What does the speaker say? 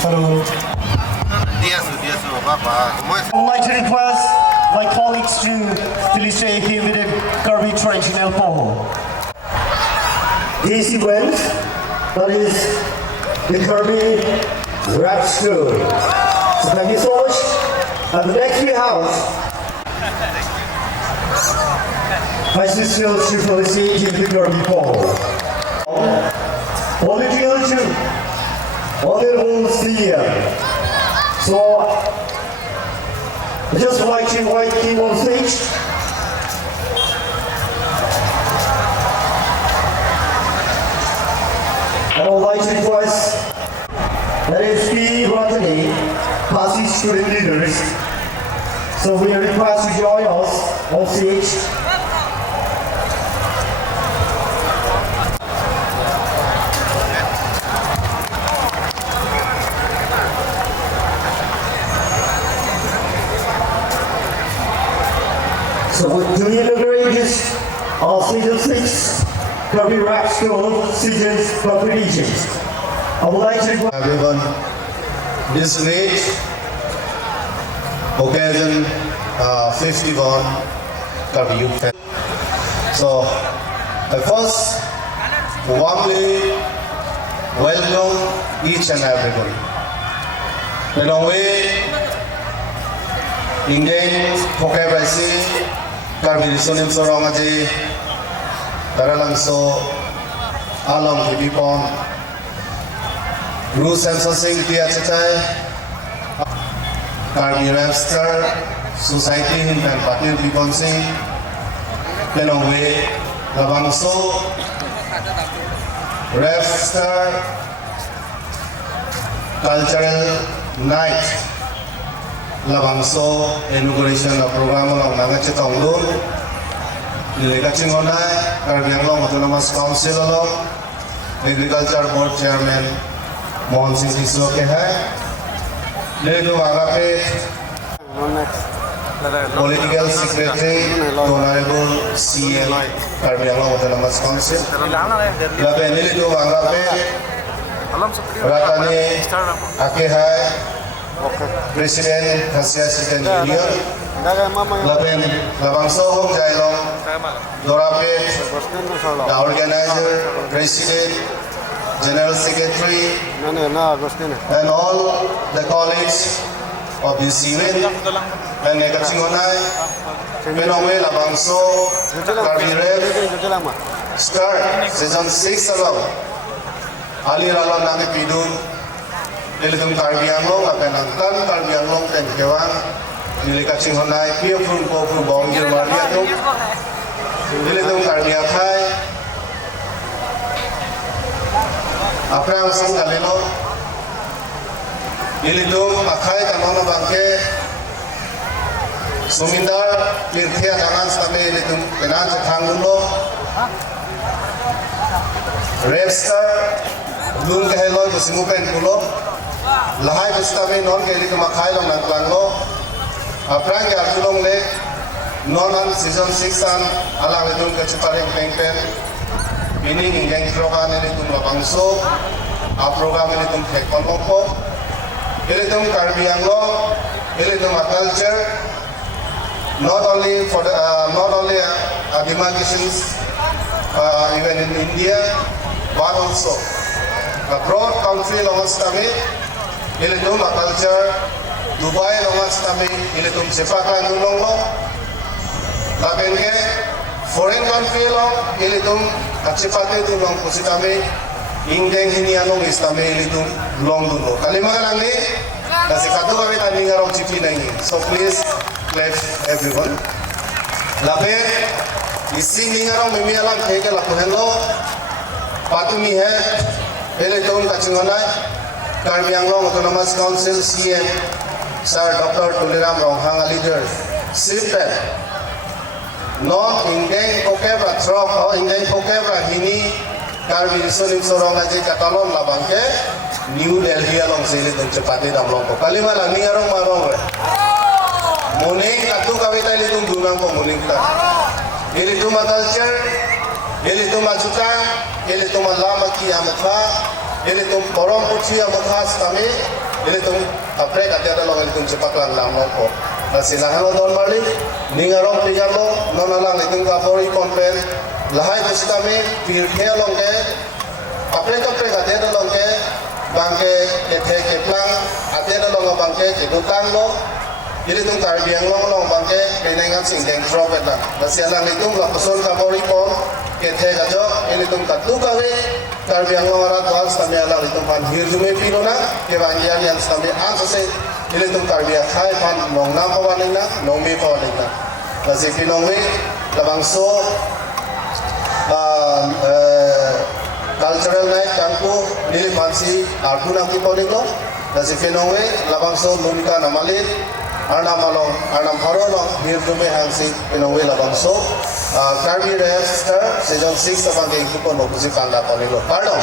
Hello. I would like to request my colleagues to please stay here with the Kirby traditional pole. This event, that is the Kirby Rap School. So thank you so much. And the next we have high school to stage in the Kirby pole. All the children, all the rules here. So, I just would like to invite him on stage. I would like to request that FP Rotary, Passing student leaders. So we request to join us on stage. So to inaugurate this Season 6 Kirby Rap School Seasons competitions, I would like to everyone, this great occasion, 51 Kirby Youth Fest. So I first warmly welcome each and everyone. In a way, Ingay Pokebrasi Kirby Risunim Sorongaji Taralangso Along Hibipon Bruce Samson Singh Piachatai Kirby Rapster Society and Patil Pipon Singh Penongwe Labangso Rapster Cultural Night Labangso inauguration of program ng Nangachitong Lun Nilikaching Onay Kirby Anglong Autonomous Council along Agriculture Board Chairman Mohan Singh Tislo ke hai Nilikaching Agapit Political Secretary Honorable CM Kirby Anglong Autonomous Council Labi Nilikaching Agapit Ratani Ake hai Presiden Asia Second Union, Labin Labangso Hong Jailong, Dorapit, the organizer, President, General Secretary, and all the colleagues of this event, and Nekachingonai, Penongwe Labangso, Kirby Rap, start Season 6 along, Ali Ralon Nami Pidun, Nilitung Kirby Anglong, Apenangkan, Kirby Anglong, Tengkewang, Nilikaching Honai, Piafun Pofu Bonggir Mariatung, Nilitung Kirby Akai, Aprang Sing Galilo, Nilitung Akai Tamono Bangke, Sumindar, Pirthia Dangan Stame, Nilitung Penan Tanggulo, Rapster, Lun Keheloi, Busimupen Pulo, Lahai Bustami non ke liku makai long nang klanglo aprang ya tulong le non an season 6 an alang le tung kecuparing pengpen ini ingeng program ini tung labangso a program ini tung tekon mongko ini tung Kirby Anglong ini tung culture not only for the demarcations even in India but also abroad country long stami Ilitum culture, Dubai longas kami, ilitum sepakan nulong lo, laben ke foreign country long, ilitum kacepate tulong kusi kami, ingdeng hini anong istame ilitum long dulo. Kalima lang ni, kasi katu kami tani ngarong cipi nangi. So please clap everyone. Laben, isi ni ngarong mimi alam kaya lakuhan lo, patumi he, ilitum kacingonay. Kirby Anglong Autonomous Council CM Sir Dr. Tuliram Ronghang leader Sipet Non Ingeng Pokebra Trok o Ingeng Pokebra Hini Kirby Risunim Sorongaji Katalon Labangke New Delhi along Sili dan Cepati Damlong ko Kalima lang ni arong marong re Muning katu kawita ilitung dunang ko muning ta Ilitung culture Ilitung majutang Ilitung malama ki amatha Ilitung porong puchi amathas kami ini tung apre katya da long ini tung cepak lang lam long ko na silahan lo don marli ningarong tingalo nonalang itung kapori konven lahai kustami pirke long ke apre katya da long ke bangke kethe ketlang atya da long bangke kedutang lo ini tung tarbiang long bangke kenengan sing deng tropet na sialang itung la person kapori kon kethe kajo ini tung katu kawe tarbiang long arat wal sami ala itung pan hirjume pilona ke bangian yang sami ansase ini tung tarbiang khai pan nong nam pawaning na nong mi pawaning na nasi pinongwe labangso cultural night kangku nili pansi arpuna ki pawaning lo nasi pinongwe labangso lumika namalit Arnam Malong, Arnam Harono, Hirdume Hansi, Pinongwe Labangso, Karbi Register, Season 6 of the Kupon Opposite Panda Polilo. Pardon.